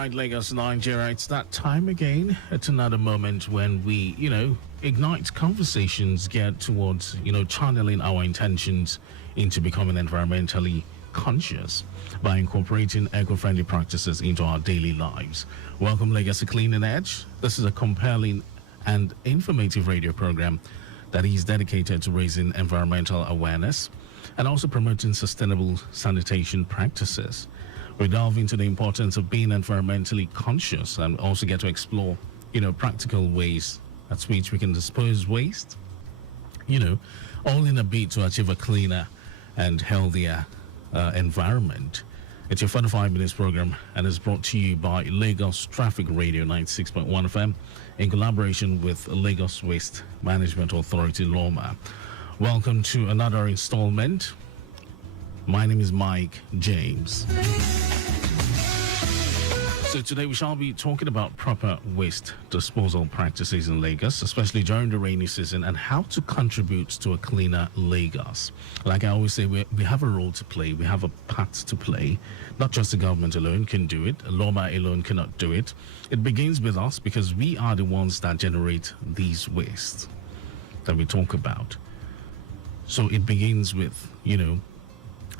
right, Lagos, Nigeria. It's that time again. It's another moment when we, ignite conversations, get towards, channeling our intentions into becoming environmentally conscious by incorporating eco-friendly practices into our daily lives. Welcome, Lagos, to Clean and Edge. This is a compelling and informative radio program that is dedicated to raising environmental awareness and also promoting sustainable sanitation practices. We delve into the importance of being environmentally conscious and also get to explore, practical ways at which we can dispose waste, all in a bid to achieve a cleaner and healthier environment. It's your 45 minutes program and is brought to you by Lagos Traffic Radio 96.1 FM in collaboration with Lagos Waste Management Authority, LOMA. Welcome to another installment. My name is Mike James. So today we shall be talking about proper waste disposal practices in Lagos, especially during the rainy season, and how to contribute to a cleaner Lagos. Like I always say, we have a role to play, we have a part to play. Not just the government alone can do it, LOMA alone cannot do it. It begins with us because we are the ones that generate these wastes that we talk about. So it begins with,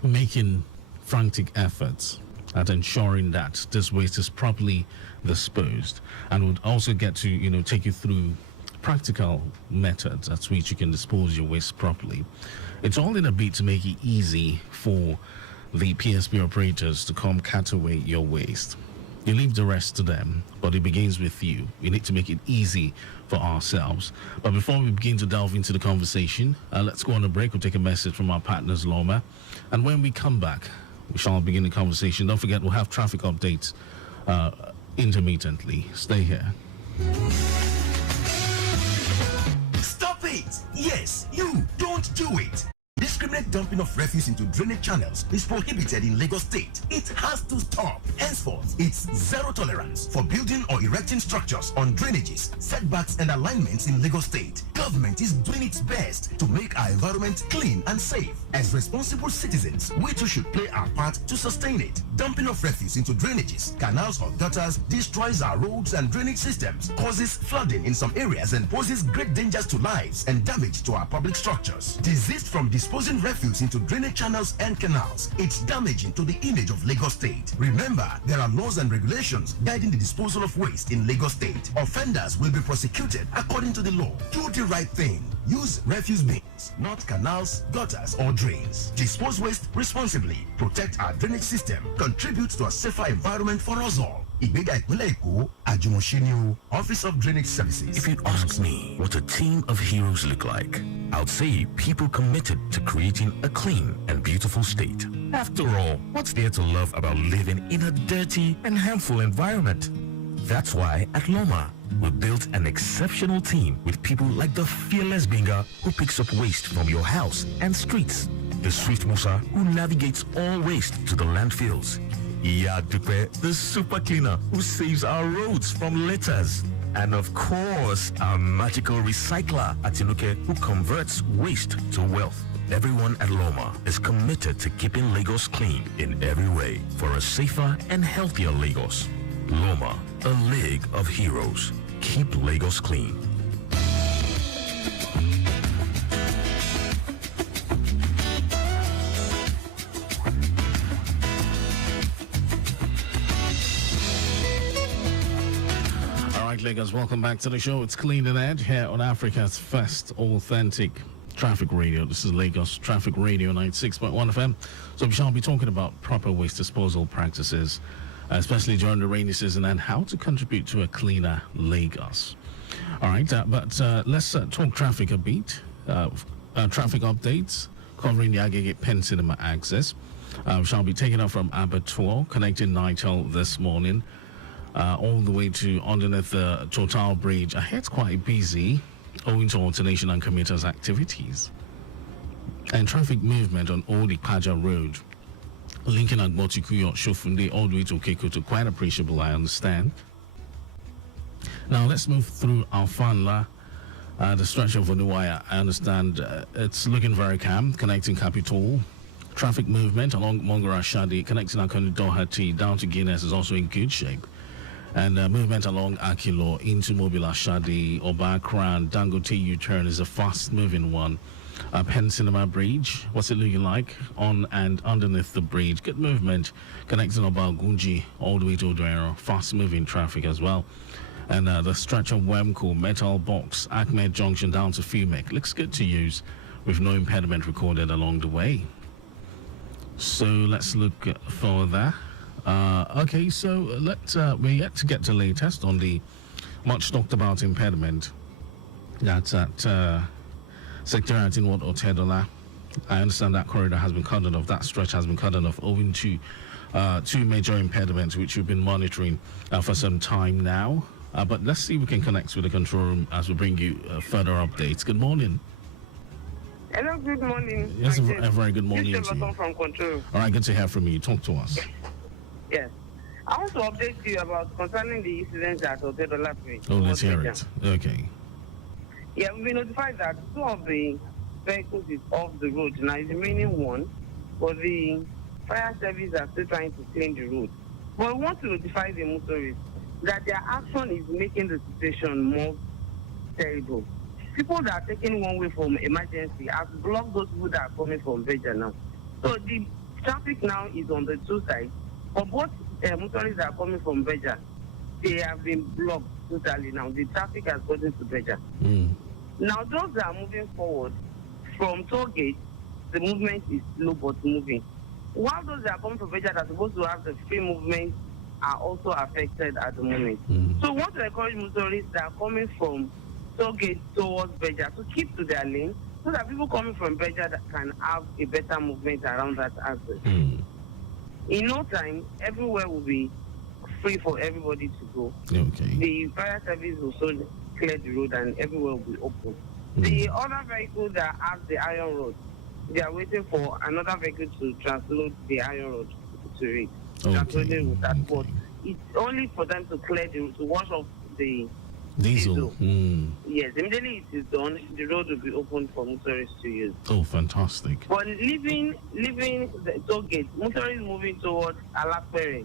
making frantic efforts at ensuring that this waste is properly disposed, and would also get to take you through practical methods at which you can dispose your waste properly. It's all in a bid to make it easy for the PSP operators to come cut away your waste. You leave the rest to them, but it begins with you. We need to make it easy for ourselves. But before we begin to delve into the conversation, let's go on a break. We'll take a message from our partners, LOMA, and when we come back, we shall begin the conversation. Don't forget, we'll have traffic updates intermittently. Stay here. Stop it! Yes, you don't do it! Indiscriminate dumping of refuse into drainage channels is prohibited in Lagos State. It has to stop. Henceforth, it's zero tolerance for building or erecting structures on drainages, setbacks, and alignments in Lagos State. Government is doing its best to make our environment clean and safe. As responsible citizens, we too should play our part to sustain it. Dumping of refuse into drainages, canals, or gutters destroys our roads and drainage systems, causes flooding in some areas, and poses great dangers to lives and damage to our public structures. Desist from disposing refuse into drainage channels and canals. It's damaging to the image of Lagos State. Remember, there are laws and regulations guiding the disposal of waste in Lagos State. Offenders will be prosecuted according to the law. Do the right thing. Use refuse bins, not canals, gutters, or drains. Dispose waste responsibly. Protect our drainage system. Contribute to a safer environment for us all. Office of Drainage Services. If you ask me what a team of heroes look like, I'd say people committed to creating a clean and beautiful state. After all, what's there to love about living in a dirty and harmful environment? That's why at LOMA, we built an exceptional team with people like the fearless Binga who picks up waste from your house and streets, the Swift Musa who navigates all waste to the landfills, Iya Dupe, the super cleaner who saves our roads from litters, and of course, our magical recycler, Atinuke, who converts waste to wealth. Everyone at LOMA is committed to keeping Lagos clean in every way for a safer and healthier Lagos. LOMA, a league of heroes. Keep Lagos clean. Lagos, welcome back to the show. It's Clean and Edge here on Africa's first authentic traffic radio. This is Lagos Traffic Radio 96.1 FM. So we shall be talking about proper waste disposal practices, especially during the rainy season, and how to contribute to a cleaner Lagos. All right, but let's talk traffic a bit. Traffic updates covering the Agege Pen Cinema access. We shall be taking off from Abattoir, connecting Nigel this morning. All the way to underneath the Total Bridge. It's quite busy owing to alternation and commuters' activities. And traffic movement on Old Ipaja Road, linking Agbotikuyo, Shofunde, all the way to Kekoto, quite appreciable, I understand. Now let's move through Alfanla, the stretch of Onuwaya. I understand it's looking very calm, connecting Capitol. Traffic movement along Mongora Shadi, connecting Akonu Dohati down to Guinness is also in good shape. And movement along Akilo into Mobila Shadi, Obakran, Dangote U-turn is a fast-moving one. Penn Cinema Bridge, what's it looking like? On and underneath the bridge. Good movement connecting Obagunji all the way to Odoero. Fast-moving traffic as well. And the stretch of Wemco, Metal Box, Ahmed Junction down to Fumek. Looks good to use with no impediment recorded along the way. So let's look for that. Okay, so we're yet to get the latest on the much talked about impediment that's at Secretariat in Ward Otedola. I understand that corridor has been cut off, that stretch has been cut off owing to two major impediments which we've been monitoring for some time now. But let's see if we can connect with the control room as we bring you further updates. Good morning. Hello, good morning. Yes, a very good morning to you. From control. All right, good to hear from you. Talk to us. Yes. I want to update you about concerning the incidents at Otedola Bridge. Oh, let's hear it. Okay. Yeah, we've been notified that two of the vehicles is off the road. Now, the remaining one, but the fire service are still trying to clean the road. But we want to notify the motorists that their action is making the situation more terrible. People that are taking one way from emergency have blocked those people that are coming from Beja now. So the traffic now is on the two sides. For both motorists that are coming from Beja, they have been blocked totally now. The traffic has gotten to Beja. Now those that are moving forward from toll gate, the movement is slow but moving. While those that are coming from Beja that are supposed to have the free movement are also affected at the moment. So we want to encourage motorists that are coming from toll gate towards Beja to keep to their lane so that people coming from Beja that can have a better movement around that axis. In no time, everywhere will be free for everybody to go. Okay. The fire service will soon clear the road and everywhere will be open. The other vehicle that have the iron rod, they are waiting for another vehicle to transload the iron rod to it. Transloading with that port. It's only for them to clear the road, to wash off the diesel. Yes, immediately it is done, the road will be open for motorists to use. Oh, fantastic. But leaving the toll gate, motorists moving towards Alapere,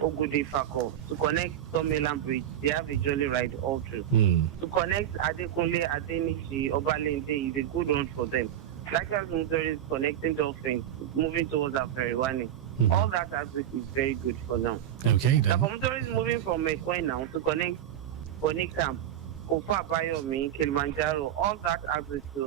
Ogudi Fako, to connect Tomeland Bridge, they have a jolly ride all through. To connect Adekunle, Adenishi, Obalende is a good one for them. Likewise, motorists connecting Dolphins, moving towards Aferiwani. All that aspect is very good for now. Okay, then. Now, for motorists moving from Mekwe now to connect Bonikam, Kofa Bayomi, Kilimanjaro, all that aspects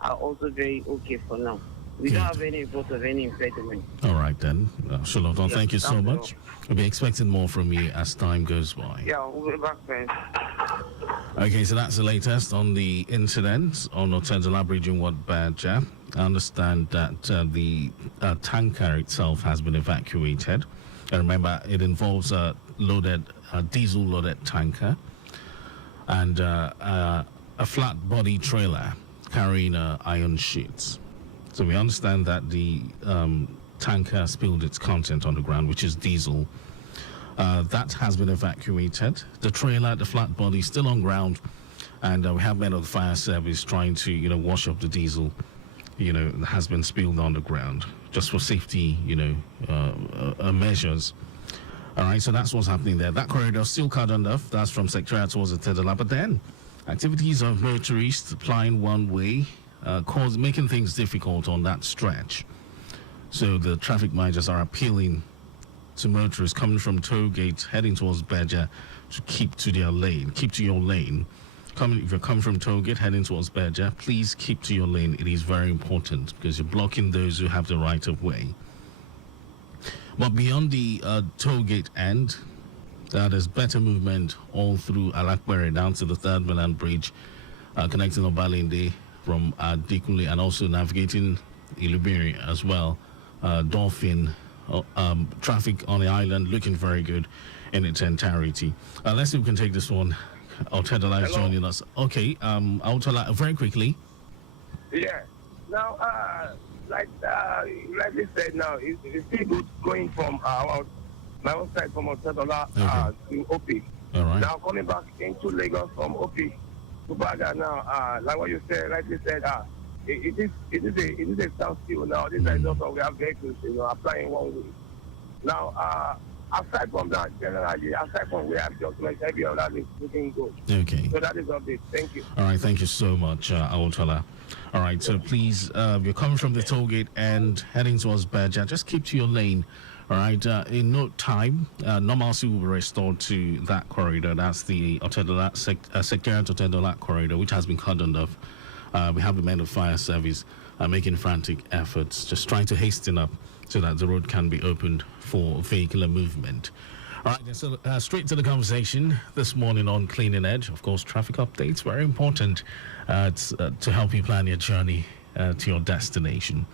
are also very okay for now. We don't have any report of any impediment. All right, then. Shaloton, thank you so much. We'll be expecting more from you as time goes by. Yeah, we'll be back then. Okay, so that's the latest on the incident on Otedola Bridge in Ward Baja. I understand that the tanker itself has been evacuated. And remember, it involves a diesel-loaded tanker and a flat body trailer carrying iron sheets. So we understand that the tanker spilled its content on the ground, which is diesel. That has been evacuated. The trailer, the flat body, still on ground, and we have men of the fire service trying to, wash up the diesel, that has been spilled on the ground, just for safety, measures. All right, so that's what's happening there. That corridor still cordoned off. That's from Secretariat towards Otedola. But then, activities of motorists plying one way, making things difficult on that stretch. So the traffic managers are appealing to motorists coming from toll gates heading towards Beja to keep to their lane. Keep to your lane. If you're coming from toll gate heading towards Beja, please keep to your lane. It is very important because you're blocking those who have the right of way. But beyond the toll gate end, there's better movement all through Alakbere down to the Third Mainland Bridge, connecting Obalende from Dikunle and also navigating Ilubiri as well. Dolphin, traffic on the island looking very good in its entirety. Let's see if we can take this one. Otedola is joining us. Okay, Otedola, very quickly. Yeah. Now, like you rightly said, now it's still good going from my own side from Otedola to OP. All right. Now coming back into Lagos from OP to Baga now, like what you said, rightly said, it is a standstill now. This is not we have vehicles, applying one way. Now, aside from that, generally, aside from where I'm just mentioned, every other is looking good. Okay. So that is update. Thank you. All right. Thank you so much, Awotola. All right. So please, you're coming from the toll gate and heading towards Berja. Just keep to your lane. All right. In no time, normalcy will be restored to that corridor. That's the Secretariat Otedola corridor, which has been cordoned off. We have the men of fire service making frantic efforts, just trying to hasten up so that the road can be opened for vehicular movement. All right, so straight to the conversation this morning on Cleaning Edge. Of course, traffic updates, very important to help you plan your journey to your destination.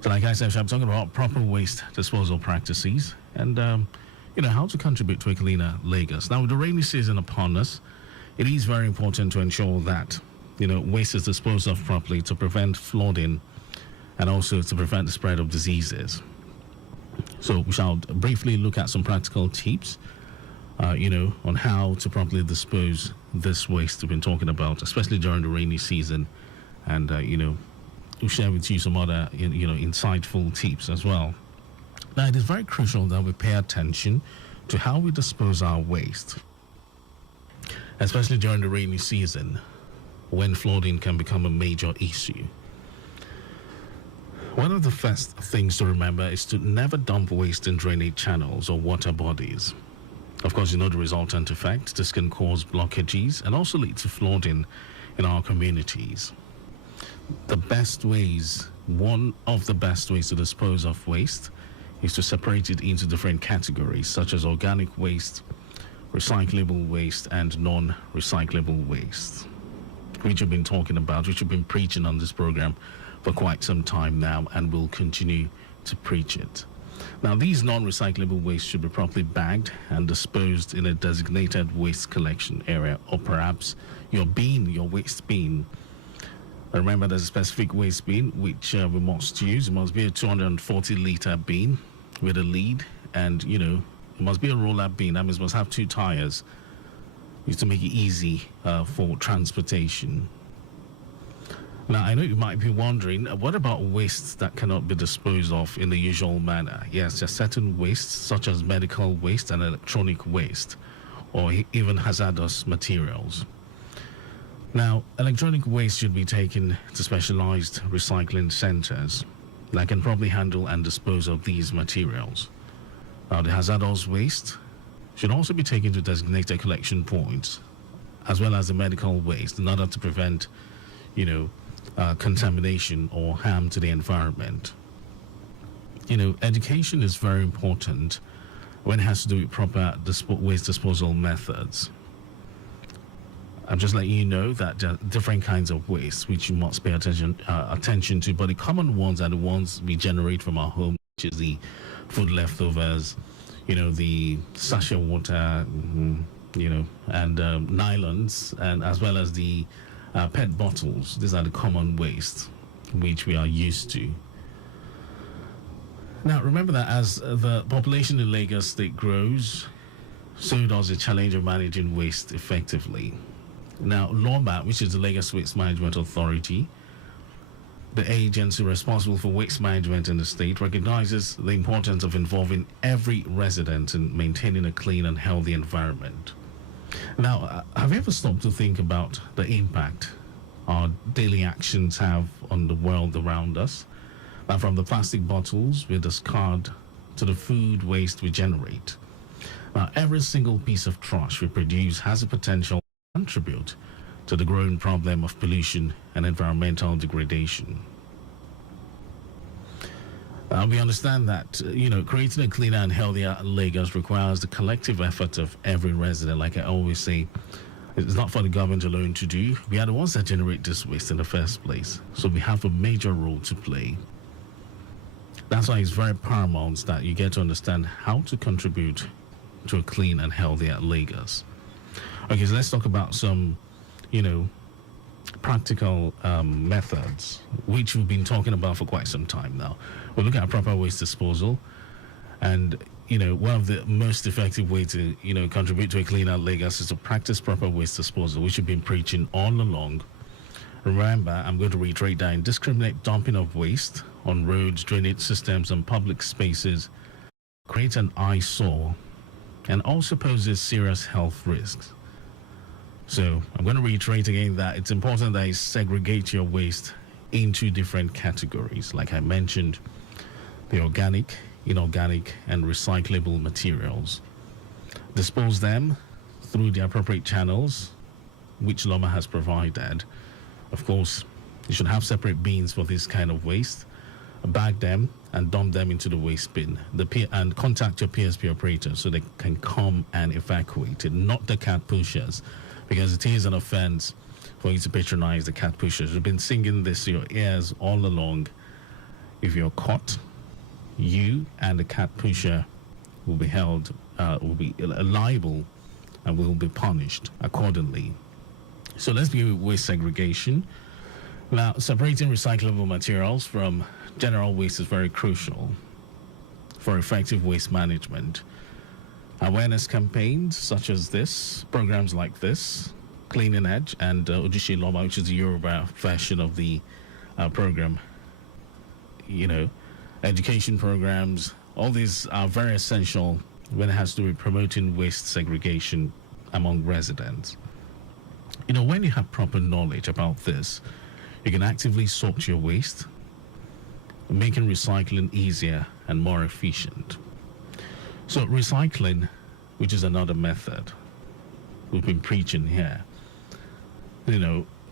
So like I said, I'm talking about proper waste disposal practices and, how to contribute to a cleaner Lagos. Now, with the rainy season upon us, it is very important to ensure that, waste is disposed of properly to prevent flooding and also to prevent the spread of diseases. So we shall briefly look at some practical tips, on how to properly dispose this waste we've been talking about, especially during the rainy season. And, we'll share with you some other, insightful tips as well. Now, it is very crucial that we pay attention to how we dispose our waste, especially during the rainy season when flooding can become a major issue. One of the first things to remember is to never dump waste in drainage channels or water bodies. Of course, the resultant effect. This can cause blockages and also lead to flooding in our communities. One of the best ways to dispose of waste is to separate it into different categories, such as organic waste, recyclable waste, and non-recyclable waste, which we've been talking about, which we've been preaching on this program for quite some time now, and will continue to preach it. Now, these non-recyclable waste should be properly bagged and disposed in a designated waste collection area, or perhaps your waste bin. Remember, there's a specific waste bin which we must use. It must be a 240-liter bin with a lid, and it must be a roll-up bin. That means it must have 2 tires, to make it easy for transportation. Now, I know you might be wondering, what about wastes that cannot be disposed of in the usual manner? Yes, there's certain wastes, such as medical waste and electronic waste, or even hazardous materials. Now, electronic waste should be taken to specialized recycling centers that can probably handle and dispose of these materials. Now, the hazardous waste should also be taken to designated collection points, as well as the medical waste, in order to prevent, contamination or harm to the environment. Education is very important when it has to do with proper waste disposal methods. I'm just letting you know that there are different kinds of waste which you must pay attention to, but the common ones are the ones we generate from our home, which is the food leftovers, the sachet water, and nylons, and as well as the PET bottles. These are the common waste which we are used to. Now, remember that as the population in Lagos State grows, so does the challenge of managing waste effectively. Now, LOMA, which is the Lagos Waste Management Authority, the agency responsible for waste management in the state, recognizes the importance of involving every resident in maintaining a clean and healthy environment. Now, have you ever stopped to think about the impact our daily actions have on the world around us? Now, from the plastic bottles we discard to the food waste we generate. Now, every single piece of trash we produce has a potential to contribute to the growing problem of pollution and environmental degradation. We understand that, creating a cleaner and healthier Lagos requires the collective effort of every resident. Like I always say, it's not for the government alone to do. We are the ones that generate this waste in the first place. So we have a major role to play. That's why it's very paramount that you get to understand how to contribute to a clean and healthier Lagos. Okay, so let's talk about some, practical methods, which we've been talking about for quite some time now. We'll look at proper waste disposal, and one of the most effective ways to contribute to a cleaner Lagos is to practice proper waste disposal, which we've been preaching all along. Remember, I'm going to reiterate that indiscriminate dumping of waste on roads, drainage systems, and public spaces creates an eyesore and also poses serious health risks. So I'm going to reiterate again that it's important that you segregate your waste into different categories. Like I mentioned, the organic, inorganic, and recyclable materials. Dispose them through the appropriate channels which LOMA has provided. Of course, you should have separate bins for this kind of waste. Bag them and dump them into the waste bin. And contact your PSP operator so they can come and evacuate it, not the cat pushers, because it is an offense for you to patronize the cat pushers. We've been singing this to your ears all along. If you're caught, you and the cat pusher will be held, will be liable, and will be punished accordingly. So let's begin with waste segregation. Now, separating recyclable materials from general waste is very crucial for effective waste management. Awareness campaigns such as this, programs like this, Cleaning Edge, and Ojúṣe Lọ́ba, which is the Yoruba version of the program, education programs, all these are very essential when it has to do with promoting waste segregation among residents. When you have proper knowledge about this, you can actively sort your waste, making recycling easier and more efficient. So recycling, which is another method we've been preaching here,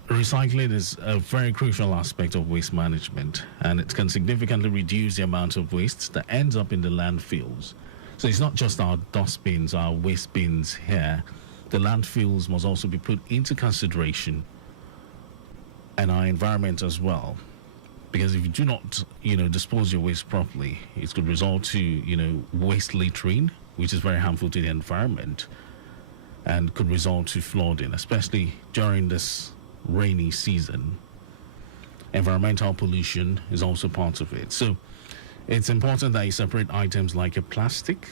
recycling is a very crucial aspect of waste management, and it can significantly reduce the amount of waste that ends up in the landfills. So it's not just our dustbins, our waste bins here. The landfills must also be put into consideration, and our environment as well. Because if you do not, dispose your waste properly, it could result to, waste littering, which is very harmful to the environment, and could result to flooding, especially during this rainy season. Environmental pollution is also part of it. So it's important that you separate items like your plastic,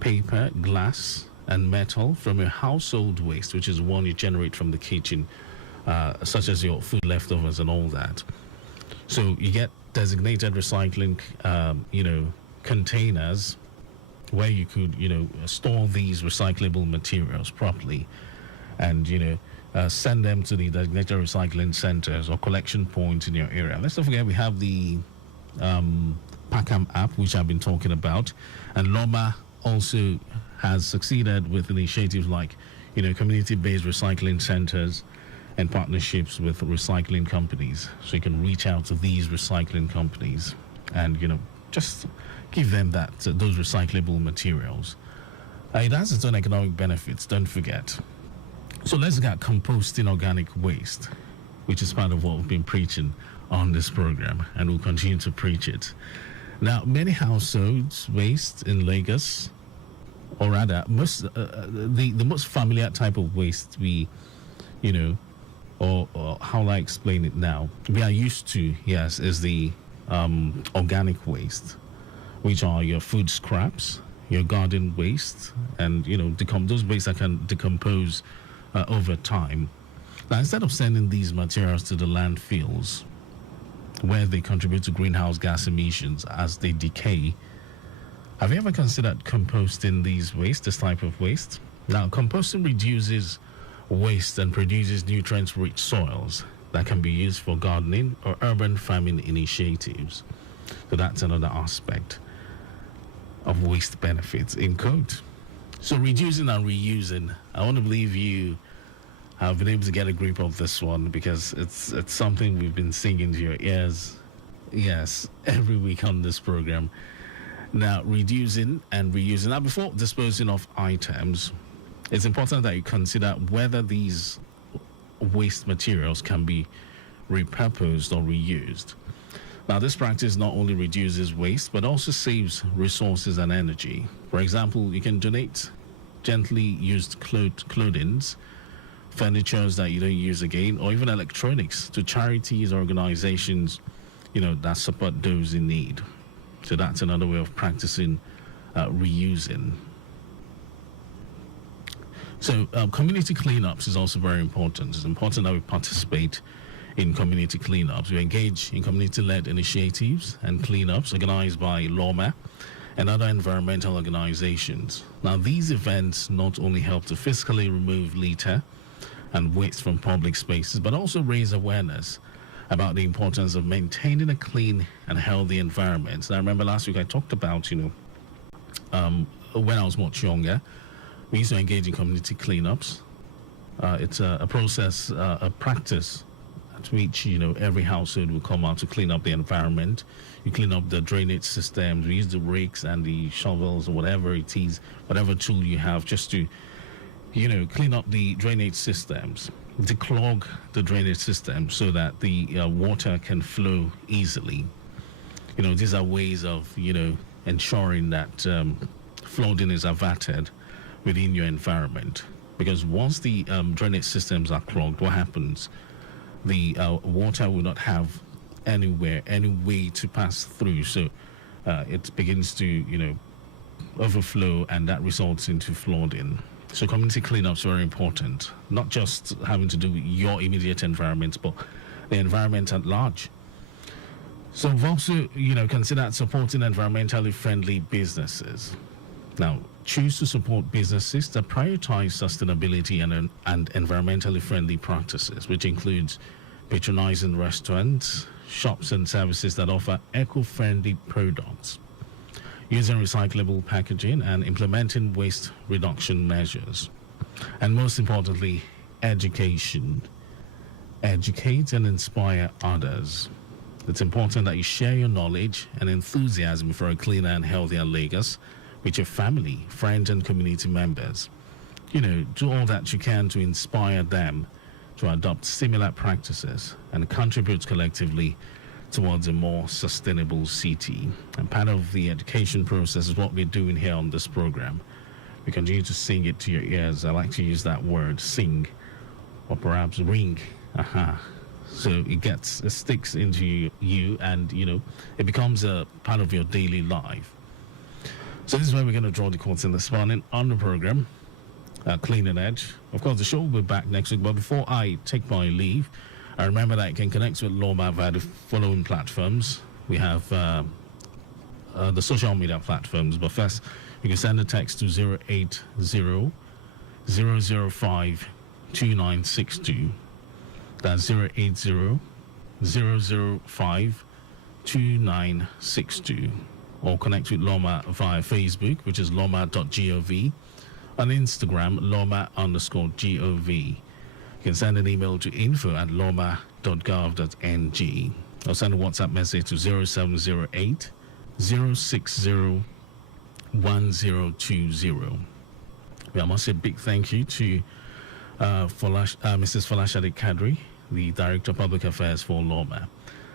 paper, glass, and metal from your household waste, which is one you generate from the kitchen, such as your food leftovers and all that. So you get designated recycling, containers where you could, store these recyclable materials properly, and, send them to the designated recycling centers or collection points in your area. Let's not forget we have the Packham app, which I've been talking about, and LOMA also has succeeded with initiatives like, community-based recycling centers and partnerships with recycling companies. So you can reach out to these recycling companies and, just give them those recyclable materials. It has its own economic benefits, don't forget. So let's look at composting organic waste, which is part of what we've been preaching on this program, and we'll continue to preach it. Now, many households waste in Lagos, or rather, the most familiar type of waste we, or how will I explain it now? We are used to, yes, is the organic waste, which are your food scraps, your garden waste, and those wastes that can decompose over time. Now, instead of sending these materials to the landfills, where they contribute to greenhouse gas emissions as they decay, have you ever considered composting this type of waste? Now, composting reduces waste and produces nutrient-rich soils that can be used for gardening or urban farming initiatives. So that's another aspect of waste benefits in code. So reducing and reusing, I want to believe you have been able to get a grip of this one, because it's something we've been singing to your ears, yes, every week on this program. Now, reducing and reusing. Now, before disposing of items, it's important that you consider whether these waste materials can be repurposed or reused. Now, this practice not only reduces waste, but also saves resources and energy. For example, you can donate gently used clothings, furnitures that you don't use again, or even electronics to charities or organizations, that support those in need. So that's another way of practicing reusing. So community cleanups is also very important. It's important that we participate in community cleanups. We engage in community-led initiatives and cleanups organized by LOMA and other environmental organizations. Now, these events not only help to physically remove litter and waste from public spaces, but also raise awareness about the importance of maintaining a clean and healthy environment. Now, I remember last week I talked about, when I was much younger, we used to engage in community cleanups. It's a process, a practice at which, every household will come out to clean up the environment. You clean up the drainage systems. We use the rakes and the shovels or whatever it is, whatever tool you have, just to, clean up the drainage systems, declog the drainage system so that the water can flow easily. These are ways of, ensuring that flooding is averted within your environment. Because once the drainage systems are clogged, what happens? The water will not have any way to pass through. So it begins to, overflow, and that results into flooding. So community cleanups are very important, not just having to do with your immediate environment, but the environment at large. So we've also, considered supporting environmentally friendly businesses. Now, choose to support businesses that prioritize sustainability and environmentally friendly practices, which includes patronizing restaurants, shops and services that offer eco-friendly products, using recyclable packaging, and implementing waste reduction measures. And most importantly, education. Educate and inspire others. It's important that you share your knowledge and enthusiasm for a cleaner and healthier Lagos with your family, friends, and community members. Do all that you can to inspire them to adopt similar practices and contribute collectively towards a more sustainable city. And part of the education process is what we're doing here on this program. We continue to sing it to your ears. I like to use that word, sing, or perhaps ring. So it sticks into you, and it becomes a part of your daily life. So this is where we're going to draw the curtain this morning on the program, Clean and Edge. Of course, the show will be back next week, but before I take my leave, I remember that you can connect with Loma via the following platforms. We have the social media platforms, but first, you can send a text to 080-005-2962. That's 080-005-2962. Or connect with Loma via Facebook, which is loma.gov. On Instagram, loma_gov. You can send an email to info@loma.gov.ng. Or send a WhatsApp message to 0708 060 1020. I must say a big thank you to Mrs. Folashade Kadri, the Director of Public Affairs for Loma.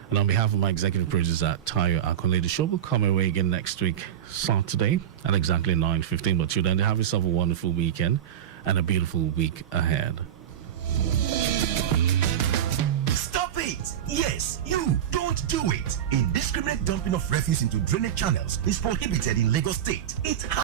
And on behalf of my executive producer, Tayo Akole, the show will come away again next week, Saturday, at exactly 9:15. But you then have yourself a wonderful weekend and a beautiful week ahead. Stop it! Yes, you don't do it. Indiscriminate dumping of refuse into drainage channels is prohibited in Lagos State. It